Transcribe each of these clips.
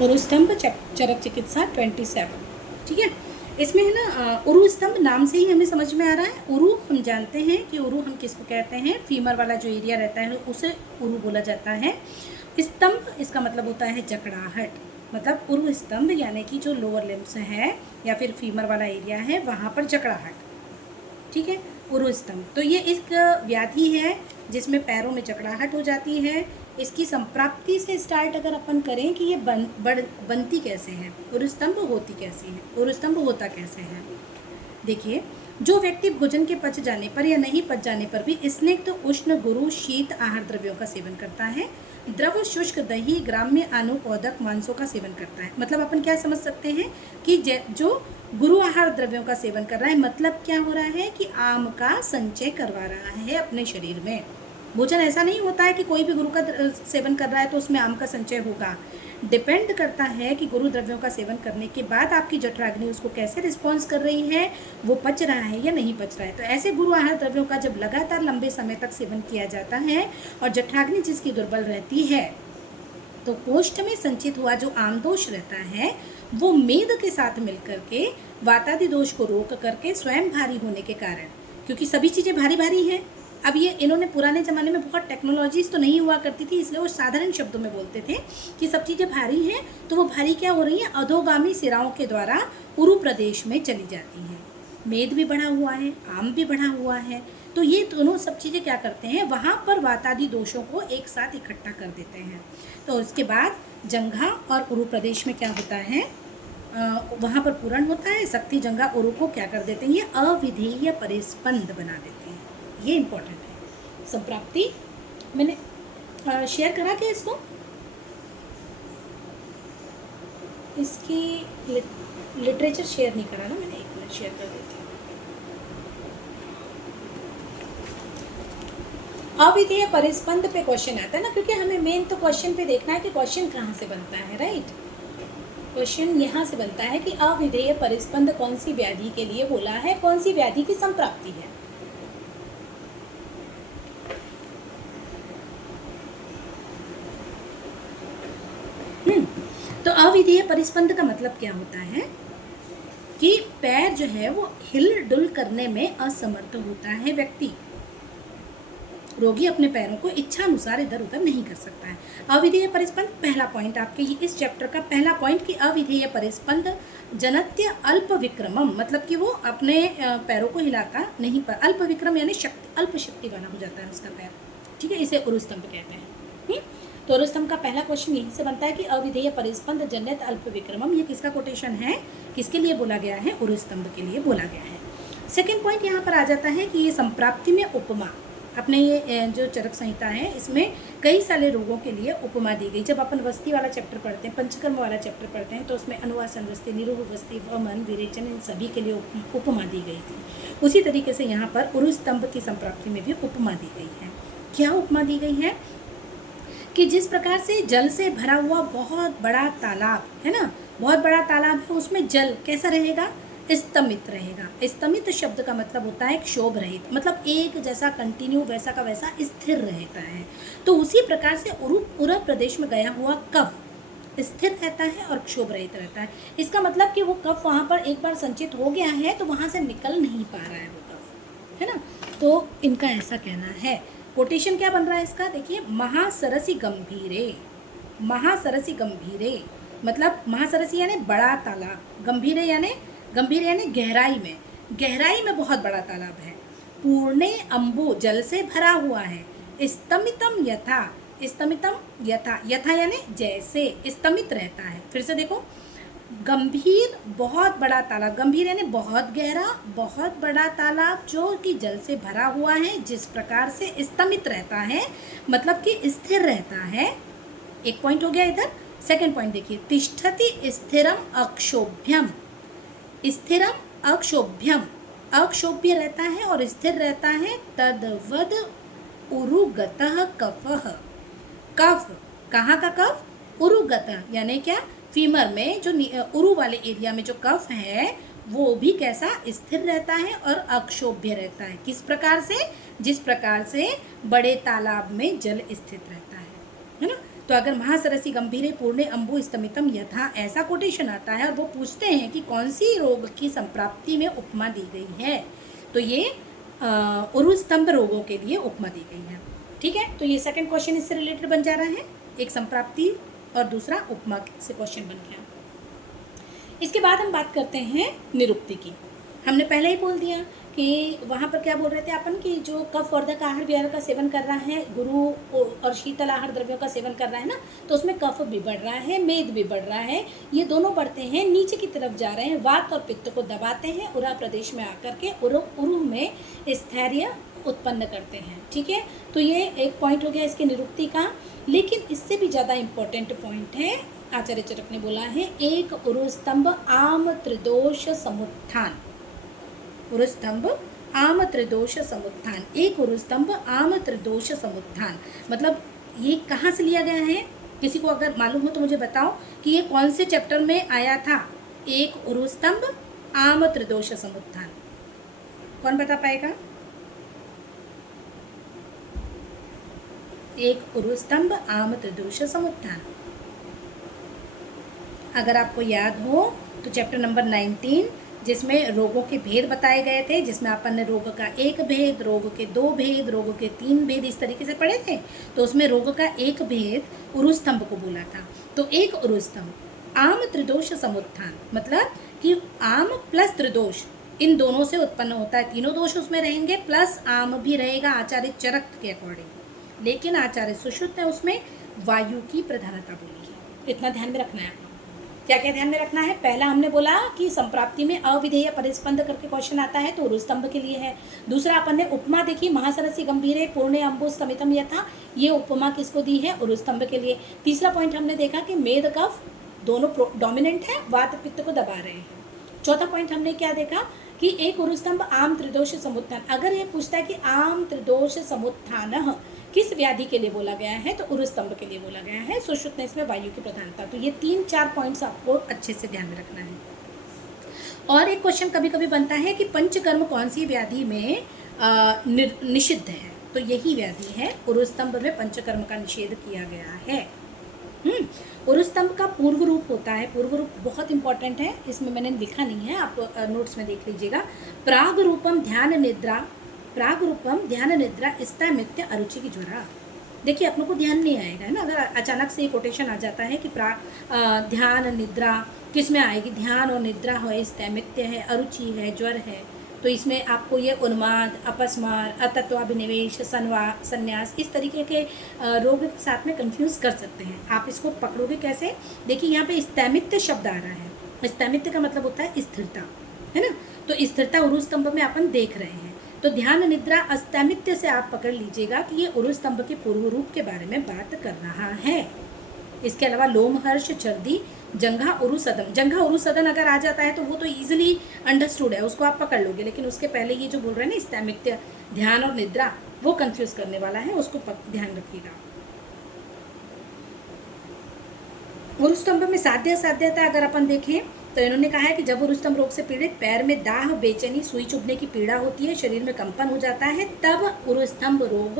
उरु स्तंभ चरक चिकित्सा 27। ठीक है, इसमें है ना उरु स्तंभ नाम से ही हमें समझ में आ रहा है। उरु हम जानते हैं कि उरु हम किसको कहते हैं, फीमर वाला जो एरिया रहता है उसे उरु बोला जाता है। स्तंभ इसका मतलब होता है जकड़ाहट, मतलब उरु स्तंभ यानी कि जो लोअर लिम्स है या फिर फीमर वाला एरिया है वहाँ पर जकड़ाहट। ठीक है, उरु स्तंभ तो ये एक व्याधि है जिसमें पैरों में जकड़ाहट हो जाती है। इसकी संप्राप्ति से स्टार्ट अगर अपन करें कि ये बनती कैसे है, उरु स्तंभ होती कैसी है, उरु स्तंभ होता कैसे है। देखिए, जो व्यक्ति भोजन के पच जाने पर या नहीं पच जाने पर भी स्निग्ध उष्ण गुरु शीत आहार द्रव्यों का सेवन करता है, द्रव शुष्क दही ग्राम्य अनुपोदक मांसों का सेवन करता है, मतलब अपन क्या समझ सकते हैं कि जो गुरु आहार द्रव्यों का सेवन कर रहा है, मतलब क्या हो रहा है कि आम का संचय करवा रहा है अपने शरीर में। भोजन ऐसा नहीं होता है कि कोई भी गुरु का सेवन कर रहा है तो उसमें आम का संचय होगा। डिपेंड करता है कि गुरु द्रव्यों का सेवन करने के बाद आपकी जठराग्नि उसको कैसे रिस्पॉन्स कर रही है, वो पच रहा है या नहीं पच रहा है। तो ऐसे गुरु आहार द्रव्यों का जब लगातार लंबे समय तक सेवन किया जाता है और जठराग्नि जिसकी दुर्बल रहती है, तो कोष्ठ में संचित हुआ जो आम दोष रहता है वो मेद के साथ मिलकर के वातादि दोष को रोक करके स्वयं भारी होने के कारण, क्योंकि सभी चीज़ें भारी भारी हैं। अब ये इन्होंने पुराने ज़माने में बहुत टेक्नोलॉजीज तो नहीं हुआ करती थी, इसलिए वो साधारण शब्दों में बोलते थे कि सब चीज़ें भारी हैं, तो वो भारी क्या हो रही हैं, अधोगामी सिराओं के द्वारा उरु प्रदेश में चली जाती हैं। मेद भी बढ़ा हुआ है, आम भी बढ़ा हुआ है, तो ये दोनों सब चीज़ें क्या करते हैं, वहाँ पर वातादि दोषों को एक साथ इकट्ठा कर देते हैं। तो उसके बाद जंघा और उरु प्रदेश में क्या होता है, वहाँ पर पूरण होता है, शक्ति जंघा उरु को क्या कर देते हैं, ये अविधेय परिस्पंद बना देते हैं। ये इम्पोर्टेंट है। संप्राप्ति मैंने शेयर करा क्या इसको, इसकी लिटरेचर शेयर नहीं करा ना मैंने, एक मिनट शेयर कर देती हूँ। अविधेय परिस्पंद पे क्वेश्चन आता है ना, क्योंकि हमें मेन तो क्वेश्चन पे देखना है कि क्वेश्चन कहाँ से बनता है, राइट। क्वेश्चन यहाँ से बनता है कि अविधेय परिस्पंद कौन सी व्याधि के लिए बोला है, कौन सी व्याधि की संप्राप्ति है। तो अविधेय परिस्पंद का मतलब क्या होता है कि पैर जो है वो हिल डुल करने में असमर्थ होता है व्यक्ति। रोगी अपने पैरों को इच्छा अनुसार इधर उधर नहीं कर सकता है। अविधेय परिस्पंद पहला पॉइंट आपके इस चैप्टर का पहला पॉइंट कि अविधेय परिस्पंद जनत्य अल्प विक्रमम, मतलब कि वो अपने पैरों को हिलाता नहीं, पर अल्प विक्रम यानी शक्ति, अल्प शक्ति वाला हो जाता है उसका पैर। ठीक है, इसे उरु स्तंभ कहते हैं। तो उरु स्तंभ का पहला क्वेश्चन यहीं से बनता है कि अविधेय परिस्पंद जन्यत अल्प विक्रमम, ये किसका कोटेशन है, किसके लिए बोला गया है, उरु स्तंभ के लिए बोला गया है। सेकेंड पॉइंट यहाँ पर आ जाता है कि ये संप्राप्ति में उपमा, अपने ये जो चरक संहिता है इसमें कई सारे रोगों के लिए उपमा दी गई। जब अपन वस्ती वाला चैप्टर पढ़ते हैं, पंचकर्म वाला चैप्टर पढ़ते हैं, तो उसमें अनुवासन वस्ती, निरूह वस्ती, वमन, विरेचन, इन सभी के लिए उपमा दी गई थी। उसी तरीके से यहाँ पर उरु स्तंभ की संप्राप्ति में भी उपमा दी गई है। क्या उपमा दी गई है कि जिस प्रकार से जल से भरा हुआ बहुत बड़ा तालाब है ना, बहुत बड़ा तालाब है, उसमें जल कैसा रहेगा, स्तमित रहेगा। स्तमित शब्द का मतलब होता है क्षोभ रहित, मतलब एक जैसा कंटिन्यू वैसा का वैसा स्थिर रहता है। तो उसी प्रकार से उरु प्रदेश में गया हुआ कफ स्थिर रहता है और क्षोभ रहित रहता है। इसका मतलब कि वो कफ वहाँ पर एक बार संचित हो गया है तो वहाँ से निकल नहीं पा रहा है वो कफ, है ना। तो इनका ऐसा कहना है। कोटेशन क्या बन रहा है इसका, देखिए, महासरसी गंभीरे, महासरसी गंभीरे मतलब महासरसी यानी बड़ा तालाब, गंभीरे यानी गंभीर यानी गहराई में, गहराई में बहुत बड़ा तालाब है। पूर्णे अम्बु जल से भरा हुआ है। स्तमितम यथा, स्तमितम यथा, यथा यानी जैसे, स्तमित रहता है। फिर से देखो, गंभीर बहुत बड़ा तालाब, गंभीर यानी बहुत गहरा, बहुत बड़ा तालाब जो कि जल से भरा हुआ है, जिस प्रकार से स्तमित रहता है मतलब कि स्थिर रहता है। एक पॉइंट हो गया इधर। सेकंड पॉइंट देखिए, तिष्ठति स्थिरम अक्षोभ्यम, स्थिरम अक्षोभ्यम, अक्षोभ्य रहता है और स्थिर रहता है। तद्वद उरुगतः कफः, कफ कहाँ का कफ, उरुगतः यानी क्या, फीमर में जो उरु वाले एरिया में जो कफ है वो भी कैसा, स्थिर रहता है और अक्षोभ्य रहता है। किस प्रकार से, जिस प्रकार से बड़े तालाब में जल स्थित रहता है ना। तो तो अगर महासरसी गंभीरे पूर्णे अम्बु स्तमितम यथा ऐसा कोटेशन आता है और वो पूछते हैं कि कौन सी रोग की संप्राप्ति में उपमा दी गई है, तो ये उरुस्तंभ रोगों के लिए उपमा दी गई है। ठीक है, तो ये सेकंड क्वेश्चन इससे रिलेटेड बन जा रहा है, एक संप्राप्ति और दूसरा उपमा से क्वेश्चन बन गया। इसके बाद हम बात करते हैं निरुक्ति की। हमने पहले ही बोल दिया कि वहाँ पर क्या बोल रहे थे अपन कि जो कफ वर्धक आहार विहार का सेवन कर रहा है, गुरु और शीतल आहार द्रव्यों का सेवन कर रहा है ना, तो उसमें कफ भी बढ़ रहा है, मेद भी बढ़ रहा है, ये दोनों बढ़ते हैं, नीचे की तरफ जा रहे हैं, वात और पित्त को दबाते हैं, उरा प्रदेश में आकर के उरु में स्थैर्य उत्पन्न करते हैं। ठीक है, तो ये एक पॉइंट हो गया इसके निरुक्ति का। लेकिन इससे भी ज़्यादा इम्पोर्टेंट पॉइंट है, आचार्य चरक ने बोला है, एक उरुस्तंभ आम त्रिदोष समुत्थान। उरुस्तंभ आम त्रिदोष समुत्थान, एक उरुस्तंभ आम त्रिदोष समुत्थान, मतलब ये कहाँ से लिया गया है? किसी को अगर मालूम हो तो मुझे बताओ कि ये कौन से चैप्टर में आया था, एक उरुस्तंभ आम त्रिदोष समुत्थान? कौन बता पाएगा? एक उरुस्तंभ आम त्रिदोष समुत्थान, अगर आपको याद हो तो चैप्टर नंबर 19, जिसमें रोगों के भेद बताए गए थे, जिसमें अपन ने रोग का एक भेद, रोग के दो भेद, रोग के तीन भेद इस तरीके से पढ़े थे। तो उसमें रोग का एक भेद उरुस्तंभ को बोला था। तो एक उरुस्तंभ आम त्रिदोष समुत्थान, मतलब कि आम प्लस त्रिदोष इन दोनों से उत्पन्न होता है, तीनों दोष उसमें रहेंगे प्लस आम भी रहेगा आचार्य चरक के अकॉर्डिंग। लेकिन आचार्य सुश्रुत ने उसमें वायु की प्रधानता बोली है, इतना ध्यान में रखना है। क्या क्या ध्यान में रखना है? पहला हमने बोला कि संप्राप्ति में अविधेय परिस्पंद करके क्वेश्चन आता है तो उरुस्तंभ के लिए है। दूसरा अपन ने उपमा देखी, महासरसी गंभीरे पूर्णे अम्बु स्तमितम यथा, ये उपमा किसको दी है? उरुस्तंभ के लिए। तीसरा पॉइंट हमने देखा कि मेद कफ दोनों डोमिनेंट है, वात पित्त को दबा रहे हैं। चौथा पॉइंट हमने क्या देखा कि एक उरुस्तंभ आम त्रिदोष समुत्थान, अगर ये पूछता है कि आम त्रिदोष समुत्थान किस व्याधि के लिए बोला गया है, तो उरुस्तंभ के लिए बोला गया है। सुश्रुत ने इसमें वायु की प्रधानता। तो ये 3-4 पॉइंट्स आपको अच्छे से ध्यान में रखना है। और एक क्वेश्चन कभी कभी बनता है कि पंचकर्म कौन सी व्याधि में निषिद्ध है, तो यही व्याधि है, उरुस्तंभ में पंचकर्म का निषेध किया गया है। उरुस्तंभ का पूर्व रूप होता है, पूर्व रूप बहुत इंपॉर्टेंट है, इसमें मैंने लिखा नहीं है, आप नोट्स में देख लीजिएगा। प्राग रूपम ध्यान निद्रा, प्राग रूपम ध्यान निद्रा स्तैमित्य अरुचि की ज्वरा। देखिए अपनों को ध्यान नहीं आएगा, है ना, अगर अचानक से कोटेशन आ जाता है कि ध्यान निद्रा किस में आएगी, ध्यान और निद्रा है, स्तैमित्य है, अरुचि है, ज्वर है, तो इसमें आपको ये उन्माद, अपस्मार, अतत्वाभिनिवेश, संन्यास इस तरीके के रोग के साथ में कंफ्यूज कर सकते हैं। आप इसको पकड़ोगे कैसे? देखिए यहाँ पे स्तैमित्य शब्द आ रहा है, स्तैमित्य का मतलब होता है स्थिरता, है ना, तो स्थिरता उरुस्तंभ में अपन देख रहे हैं। तो ध्यान निद्रा अस्तमित्य से आप पकड़ लीजिएगा कि ये उरुस्तंभ के पूर्व रूप के बारे में बात कर रहा है। इसके अलावा लोमहर्ष, चर्दी, जंघा उरुसदन, जंघा उरुसदन अगर आ जाता है तो वो तो इजीली अंडरस्टूड है, उसको आप पकड़ लोगे। लेकिन उसके पहले ये जो बोल रहे हैं ना स्तैमित्य, ध्यान और निद्रा, वो कंफ्यूज करने वाला है, उसको ध्यान रखिएगा। उरुस्तंभ में साध्य असाध्यता अगर अपन देखें तो इन्होंने कहा है कि जब उरुस्तंभ रोग से पीड़ित पैर में दाह, बेचैनी, सुई चुभने की पीड़ा होती है, शरीर में कंपन हो जाता है, तब उरुस्तंभ रोग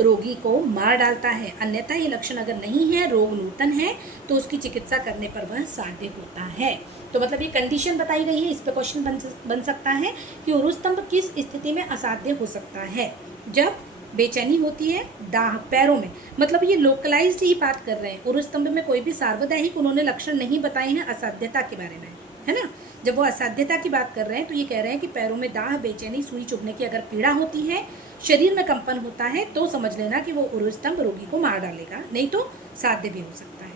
रोगी को मार डालता है। अन्यथा ये लक्षण अगर नहीं है, रोग नूतन है, तो उसकी चिकित्सा करने पर वह साध्य होता है। तो मतलब ये कंडीशन बताई गई है, इस पर क्वेश्चन बन सकता है कि उरुस्तंभ किस स्थिति में असाध्य हो सकता है? जब बेचैनी होती है, दाह पैरों में, मतलब ये लोकलाइज्ड ही बात कर रहे हैं। उरुस्तंभ में कोई भी सार्वदैहिक उन्होंने लक्षण नहीं बताए हैं असाध्यता के बारे में, है ना। जब वो असाध्यता की बात कर रहे हैं तो ये कह रहे हैं कि पैरों में दाह, बेचैनी, सुई चुभने की अगर पीड़ा होती है, शरीर में कंपन होता है, तो समझ लेना कि वो उरुस्तंभ रोगी को मार डालेगा, नहीं तो साध्य भी हो सकता है।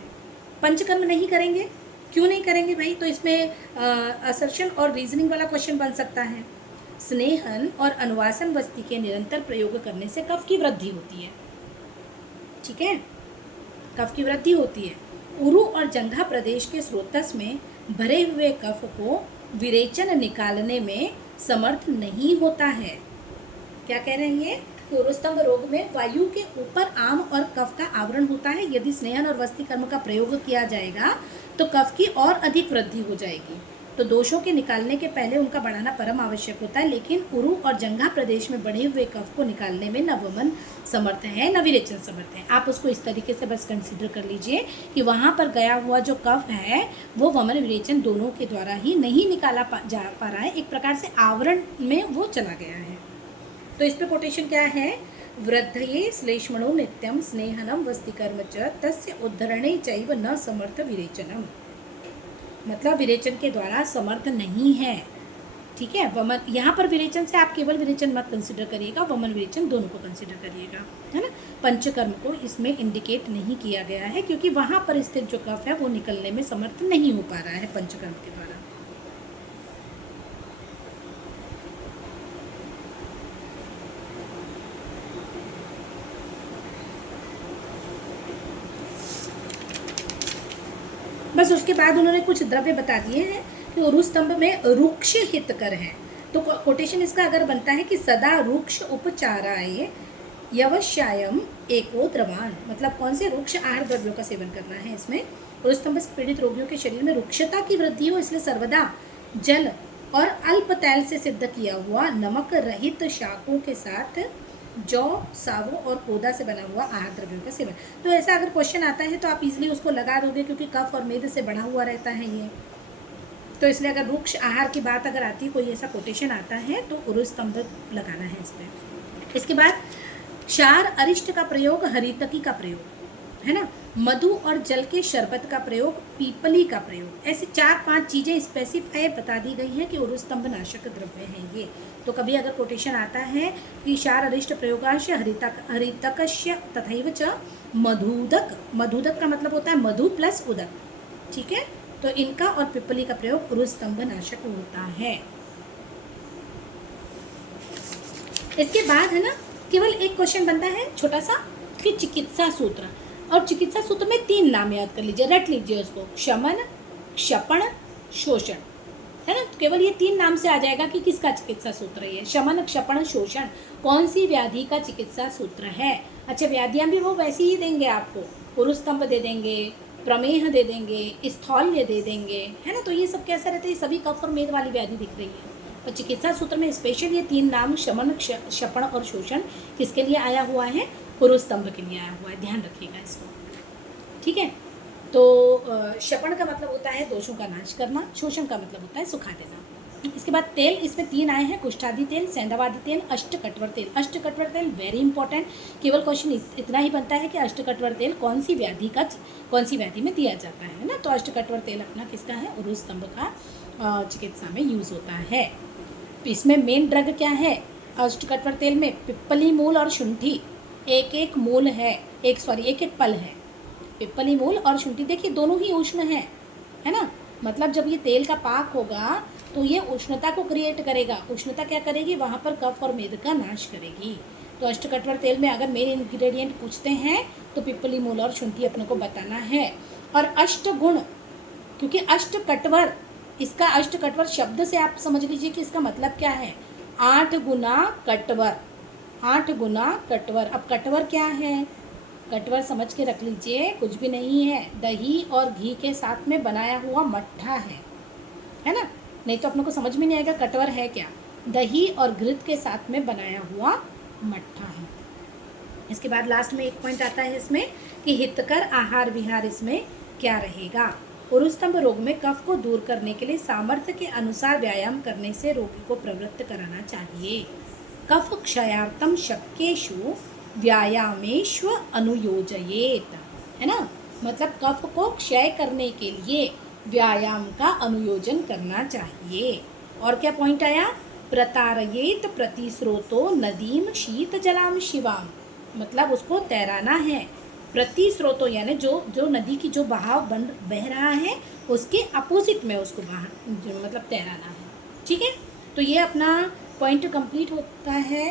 पंचकर्म नहीं करेंगे, क्यों नहीं करेंगे भाई? तो इसमें असर्शन और रीजनिंग वाला क्वेश्चन बन सकता है। स्नेहन और अनुवासन वस्ती के निरंतर प्रयोग करने से कफ की वृद्धि होती है, ठीक है, कफ की वृद्धि होती है। उरु और जंघा प्रदेश के स्रोतस में भरे हुए कफ को विरेचन निकालने में समर्थ नहीं होता है। क्या कह रहे हैं ये? उरुस्तंभ रोग में वायु के ऊपर आम और कफ का आवरण होता है। यदि स्नेहन और वस्ती कर्म का प्रयोग किया जाएगा तो कफ की और अधिक वृद्धि हो जाएगी। तो दोषों के निकालने के पहले उनका बढ़ाना परम आवश्यक होता है, लेकिन उरु और जंघा प्रदेश में बढ़े हुए कफ को निकालने में न वमन समर्थ है न विरेचन समर्थ है। आप उसको इस तरीके से बस कंसिडर कर लीजिए कि वहाँ पर गया हुआ जो कफ है वो वमन विरेचन दोनों के द्वारा ही नहीं निकाला जा पा रहा है, एक प्रकार से आवरण में वो चला गया है। तो इस पे कोटेशन क्या है, वृद्धये श्लेष्मणो नित्यम स्नेहनम वस्तिकर्म च तस्य उद्धरणे चैव न समर्थ विरेचनम, मतलब विरेचन के द्वारा समर्थ नहीं है। ठीक है, वमन यहाँ पर विरेचन से आप केवल विरेचन मत कंसिडर करिएगा, वमन विरेचन दोनों को कंसिडर करिएगा, है ना। पंचकर्म को इसमें इंडिकेट नहीं किया गया है क्योंकि वहाँ पर स्थित जो कफ है वो निकलने में समर्थ नहीं हो पा रहा है पंचकर्म के द्वारा। बस उसके बाद उन्होंने कुछ द्रव्य बता दिए हैं कि उरु स्तंभ में रुक्ष हितकर है। तो कोटेशन इसका अगर बनता है कि सदा रुक्ष उपचाराय यवश्यायम एको द्रवान, मतलब कौन से रुक्ष आहार द्रव्यों का सेवन करना है इसमें। उरु स्तंभ से पीड़ित रोगियों के शरीर में रुक्षता की वृद्धि हो, इसलिए सर्वदा जल और अल्प तैल से सिद्ध किया हुआ नमक रहित शाकों के साथ जौ, सावो और कोदा से बना हुआ आहार द्रव्यों का सेवन। तो ऐसा अगर क्वेश्चन आता है तो आप इजीली उसको लगा दोगे क्योंकि कफ और मेद से बना हुआ रहता है ये। तो इसलिए अगर वृक्ष आहार की बात अगर आती है, कोई ऐसा कोटेशन आता है तो उरु स्तंभ लगाना है इस पर। इसके बाद क्षार अरिष्ट का प्रयोग, हरितकी का प्रयोग, है ना, मधु और जल के शरबत का प्रयोग, पीपली का प्रयोग, ऐसे 4-5 चीज़ें स्पेसिफाई बता दी गई हैं कि उरु स्तंभ नाशक द्रव्य हैं ये। तो कभी अगर कोटेशन आता है कि क्षार अरिष्ट प्रयोगाश हरितकस्य तथैव च मधुदक, मधुदक का मतलब होता है मधु प्लस उदक, ठीक है। तो इनका और पिपली का प्रयोग उरु स्तंभ नाशक होता है। इसके बाद है ना, केवल एक क्वेश्चन बनता है छोटा सा कि चिकित्सा सूत्र, और चिकित्सा सूत्र में 3 नाम याद कर लीजिए, रट लीजिए उसको, शमन, क्षपण, शोषण, है ना। तो केवल ये 3 नाम से आ जाएगा कि किसका चिकित्सा सूत्र है ये। शमन, क्षपण, शोषण कौन सी व्याधि का चिकित्सा सूत्र है। अच्छा, व्याधियाँ भी वो वैसी ही देंगे आपको, उरु स्तंभ दे देंगे, प्रमेह दे देंगे, स्थौल्य दे देंगे, है ना। तो ये सब कैसा रहता है, सभी कफ और मेद वाली व्याधि दिख रही है। और चिकित्सा सूत्र में स्पेशल ये 3 नाम शमन, क्षपण और शोषण किसके लिए आया हुआ है, उरु स्तंभ के लिए आया हुआ है, ध्यान रखिएगा इसको, ठीक है। तो क्षपण का मतलब होता है दोषों का नाश करना, शोषण का मतलब होता है सुखा देना। इसके बाद तेल, इसमें 3 आए हैं, कुष्ठादि तेल, सैंधवादि तेल, अष्टकट्वर तेल। अष्टकट्वर तेल वेरी इंपॉर्टेंट, केवल क्वेश्चन इतना ही बनता है कि अष्टकट्वर तेल कौन सी व्याधि में दिया जाता है ना। तो अष्टकट्वर तेल अपना किसका है, उरु स्तंभ का चिकित्सा में यूज़ होता है। इसमें मेन ड्रग क्या है अष्टकट्वर तेल में, पिप्पली मूल और शुंठी, एक मूल है, एक पल है, पिप्पली मूल और शुंठी। देखिए दोनों ही उष्ण है ना, मतलब जब ये तेल का पाक होगा तो ये उष्णता को क्रिएट करेगा। उष्णता क्या करेगी, वहाँ पर कफ और मेद का नाश करेगी। तो अष्टकट्वर तेल में अगर मेन इंग्रेडिएंट पूछते हैं तो पिप्पली मूल और शुंठी अपने को बताना है। और अष्टगुण, क्योंकि अष्टकट्वर, इसका अष्टकट्वर शब्द से आप समझ लीजिए कि इसका मतलब क्या है, 8 गुना कट्वर, 8 गुना कट्वर। अब कट्वर क्या है, कट्वर समझ के रख लीजिए, कुछ भी नहीं है, दही और घी के साथ में बनाया हुआ मट्ठा है ना। नहीं तो अपने को समझ में नहीं आएगा कट्वर है क्या, दही और घृत के साथ में बनाया हुआ मट्ठा है। इसके बाद लास्ट में एक पॉइंट आता है इसमें कि हितकर आहार विहार इसमें क्या रहेगा। उरु स्तंभ रोग में कफ को दूर करने के लिए सामर्थ्य के अनुसार व्यायाम करने से रोगी को प्रवृत्त कराना चाहिए। कफ क्षयार्थम शक्येषु व्यायामेश्व अनुयोजयेत, है ना, मतलब कफ को क्षय करने के लिए व्यायाम का अनुयोजन करना चाहिए। और क्या पॉइंट आया, प्रतारयेत प्रतिस्रोतो नदीम शीत जलाम शिवाम, मतलब उसको तैराना है। प्रतिस्रोतो यानी जो नदी की जो बहाव बह रहा है उसके अपोजिट में उसको मतलब तैराना है, ठीक है। तो ये अपना पॉइंट कंप्लीट होता है।